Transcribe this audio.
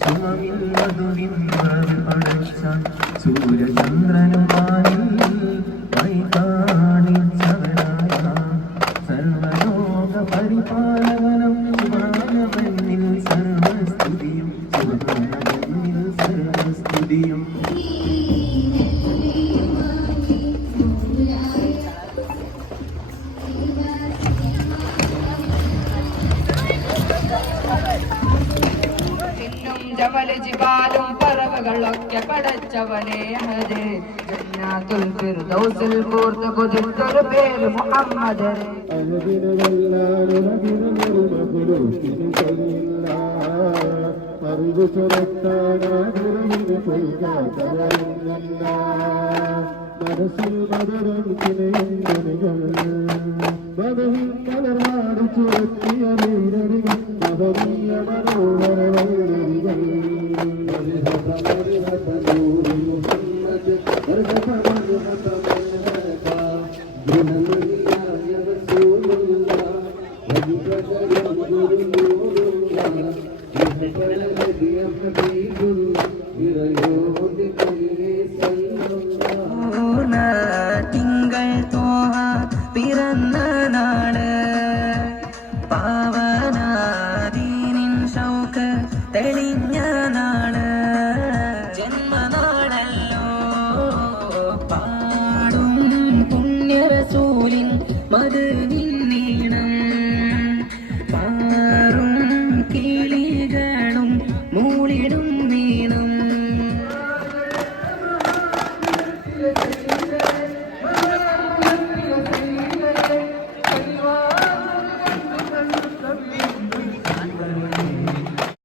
സുമമിൽ മധുവിൻ അടച്ച സൂര്യചന്ദ്രനുമാനിൽ കാണിച്ചവനായ സർവലോക പരിപാലകനം സുബ്രഹ്മണ്യനിൽ സർവസ്തുതിയും സുബ്രഹ്മണ്യനിൽ സർവസ്തുതിയും ജമല ജിബാലും പറവകളൊക്കെ പടച്ചവനെ ഹരേ ജന്നാത്തുൽ ഫിർദൗസിൽ കൂർത്ത കൊതിർത്തൊരു പേര് മുഹമ്മദ് അറിവ് മനസ്സിൽ മതരത്തിനെയുണ്ടണികൾ മതവിൽ കലർവാടി ചുരത്തിയ വീരടികൾ മതനീയ മനോഹര വൈരടികൾ തിങ്കൾ തോഹ പിറന്ന നാട്